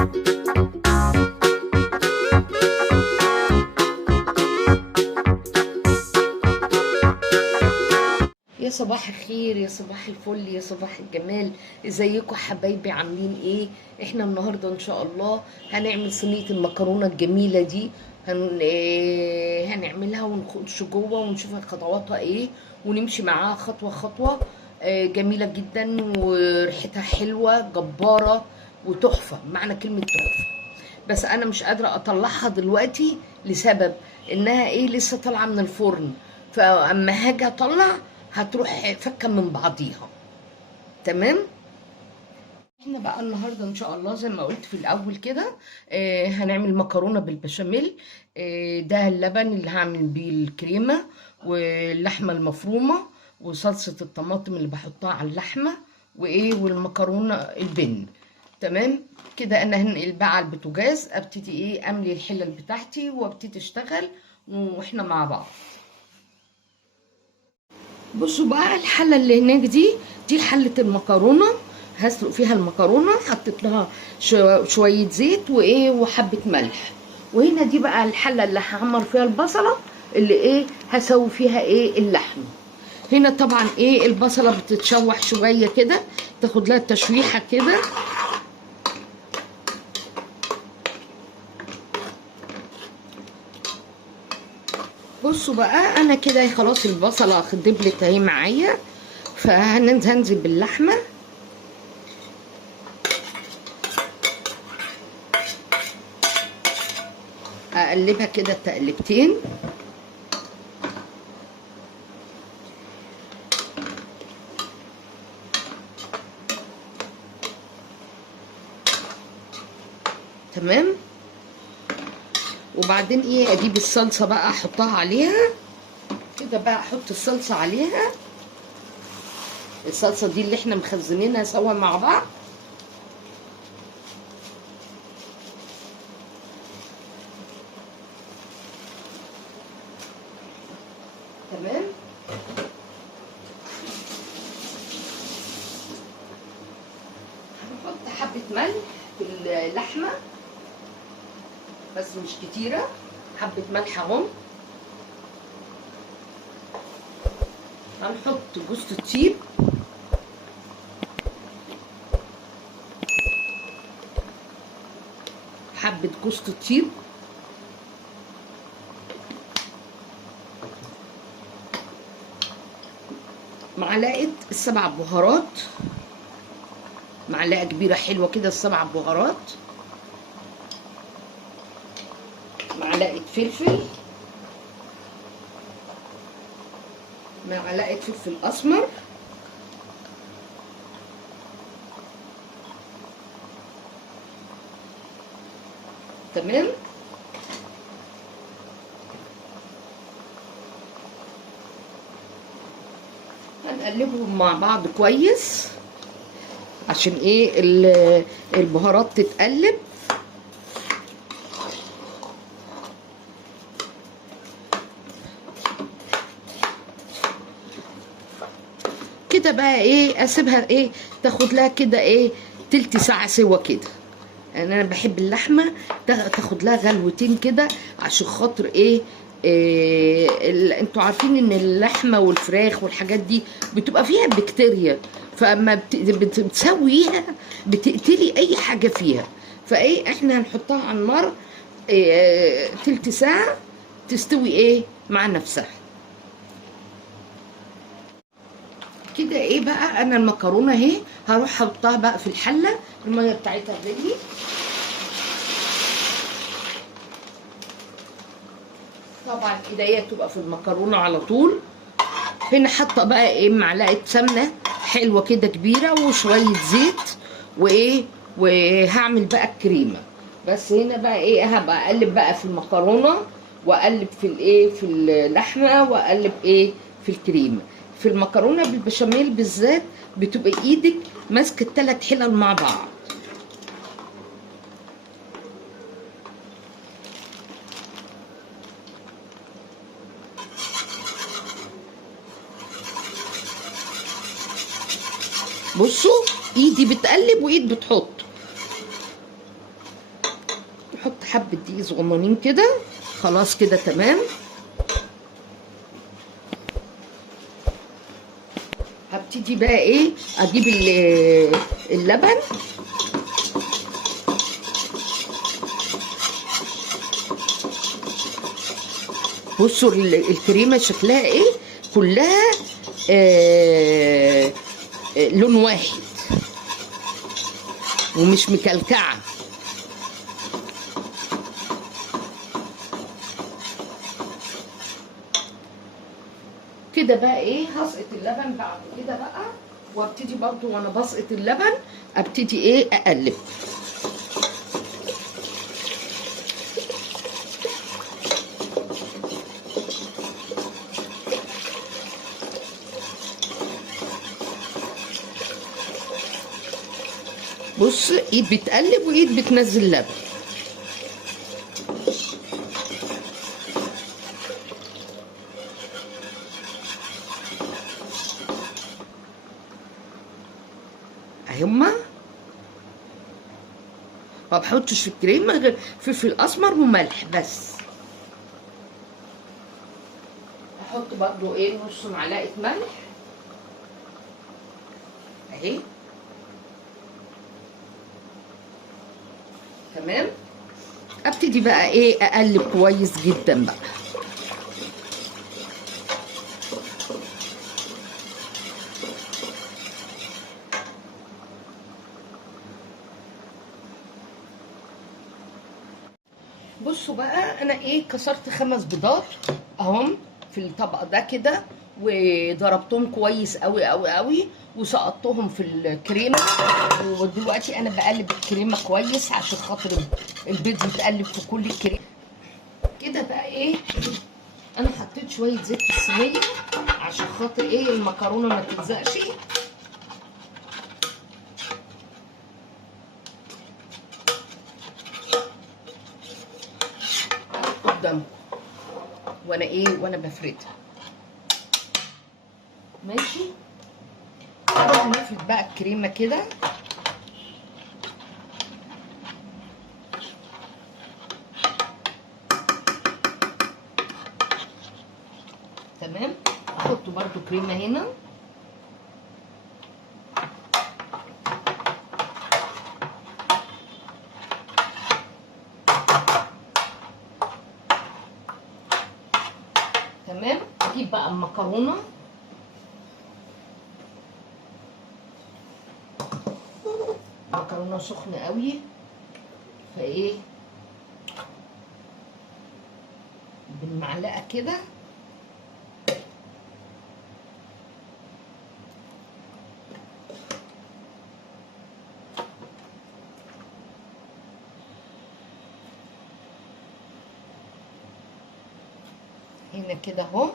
يا صباح الخير، يا صباح الفل، يا صباح الجمال. ازيكم حبايبي؟ عاملين ايه؟ احنا النهارده ان شاء الله هنعمل صينيه المكرونه الجميله دي. هنعملها ونخش جوه ونشوف خطواتها ايه، ونمشي معاها خطوه خطوه. جميله جدا وريحتها حلوه جباره وتحفه، معنى كلمه تحفه. بس انا مش قادره اطلعها دلوقتي لسبب انها ايه، لسه طالعه من الفرن. فاما هاجي اطلع هتروح فكه من بعضيها. تمام. احنا بقى النهارده ان شاء الله زي ما قلت في الاول كده، هنعمل مكرونه بالبشاميل. ده اللبن اللي هعمل بيه الكريمه، واللحمه المفرومه، وصلصه الطماطم اللي بحطها على اللحمه، وايه، والمكرونه البن. تمام كده. انا هنقل بقى على البوتاجاز، ابتدي ايه، املي الحلل بتاعتي وابتدي اشتغل واحنا مع بعض. بصوا بقى الحله اللي هناك دي حله المكرونه. هسلق فيها المكرونه، حطيت لها شويه زيت وايه وحبه ملح. وهنا دي بقى الحله اللي هعمر فيها البصله، اللي ايه هسوي فيها ايه اللحمه. هنا طبعا ايه البصله بتتشوح شويه كده، تاخد لها تشويحه كده. بصوا بقى انا كده خلاص البصله دبلت اهي معايا، فهننزل باللحمه. اقلبها كده تقلبتين. تمام. وبعدين ايه، اجيب الصلصه بقى احطها عليها كده. بقى احط الصلصه عليها، الصلصه دي اللي احنا مخزنينها سوا مع بعض. تمام. هنحط حبه ملح في اللحمه بس مش كتيره، حبه ملح اهم. هنحط جوز الطيب، حبه جوز الطيب، معلقه السبع بهارات، معلقه كبيره حلوه كده السبع بهارات، معلقه فلفل، معلقه فلفل اسمر، تمام. هنقلبهم مع بعض كويس عشان ايه البهارات تتقلب. كده بقى ايه، اسيبها ايه تاخد لها كده ايه تلت ساعه سوا كده. يعني انا بحب اللحمه تاخد لها غلوتين كده عشان خاطر ايه، انتوا عارفين ان اللحمه والفراخ والحاجات دي بتبقى فيها بكتيريا، فاما بتسويها بتقتلي اي حاجه فيها. فايه احنا هنحطها على النار تلت ساعه تستوي ايه مع نفسها كده. ايه بقى، انا المكرونه اهي هروح احطها بقى في الحله، الميه بتاعتها غلي. طبعا ايديا تبقى في المكرونه على طول. هنا حاطه بقى ايه معلقه سمنه حلوه كده كبيره وشويه زيت وايه، وهعمل بقى الكريمه. بس هنا بقى ايه، هبقى اقلب بقى في المكرونه واقلب في الايه في اللحمه واقلب ايه في الكريمه. في المكرونه بالبشاميل بالذات بتبقى ايدك ماسكه الثلاث حلل مع بعض. بصوا ايدي بتقلب وايد بتحط. نحط حبه دقيق صغننين كده. خلاص كده تمام. هبتدي بقى ايه اجيب اللبن. بصوا الكريمه شكلها ايه، كلها لون واحد ومش مكلكعه. كده بقى ايه هسقط اللبن بعد كده بقى، وابتدي برضو وانا بسقط اللبن ابتدي ايه اقلب. بص ايد بتقلب وايد بتنزل لبن. هما ما بحطش في الكريمه غير فلفل اسمر وملح بس. احط برضو ايه نص معلقه ملح اهي. تمام. ابتدي بقى ايه اقلب كويس جدا بقى. بصوا بقى انا ايه كسرت 5 بيضات اهم في الطبق ده كده، وضربتهم كويس قوي قوي قوي وسقطتهم في الكريمه. ودلوقتي انا بقلب الكريمه كويس عشان خاطر البيض يتقلب في كل الكريمه كده بقى ايه. انا حطيت شويه زيت في الصينيه عشان خاطر ايه المكرونه ما تلزقش قدامكم وانا ايه وانا بفردها. ماشي. اروح نفرد بقى الكريمه كده. تمام. احط برضو كريمه هنا. تمام. اجيب بقى المكرونه. مكرونه سخنه قوي فايه بالمعلقه كده هنا كده اهو.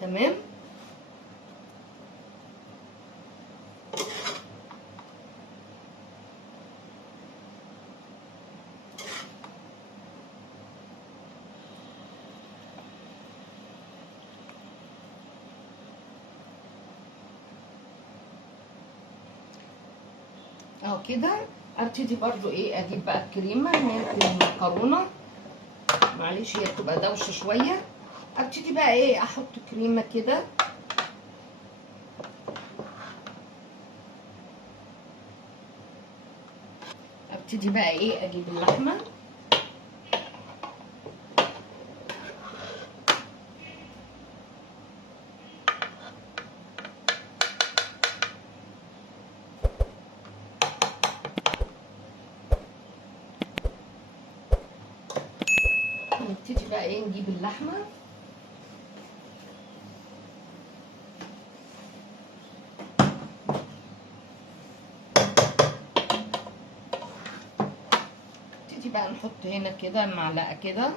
تمام. اهو كده. ابتدي برضو ايه اجيب بقى الكريمه ناكل المكرونه. معلش هي بتبقى دوشه شويه. ابتدي بقى ايه احط كريمه كده. ابتدي بقى ايه اجيب اللحمه. نبتدي بقى ايه نجيب اللحمه. نبتدي بقى نحط هنا كده معلقه كده.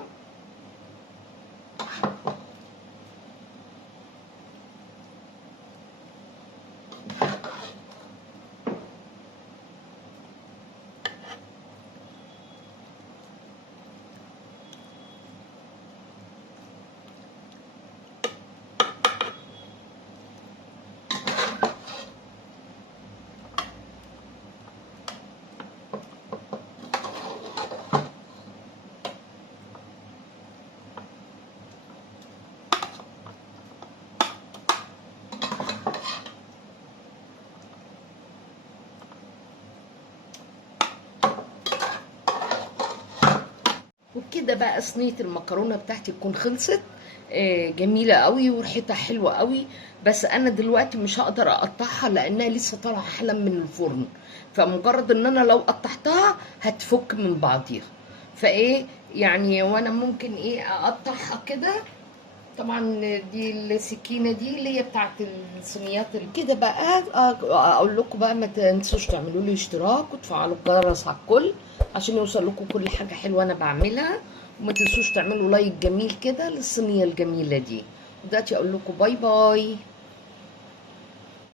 كده بقى صينيه المكرونه بتاعتي تكون خلصت. جميله قوي وريحتها حلوه قوي. بس انا دلوقتي مش هقدر اقطعها لانها لسه طالعه حالا من الفرن، فمجرد ان انا لو قطعتها هتفك من بعضيها. فايه يعني، وانا ممكن ايه اقطعها كده. طبعا دي السكينه دي اللي هي بتاعت الصينيات كده بقى. اقول لكم بقى ما تنسوش تعملوا لي اشتراك وتفعلوا الجرس على الكل عشان يوصل لكم كل حاجه حلوه انا بعملها. وما تنسوش تعملوا لايك جميل كده للصينيه الجميله دي. ودلوقتي اقول لكم باي باي.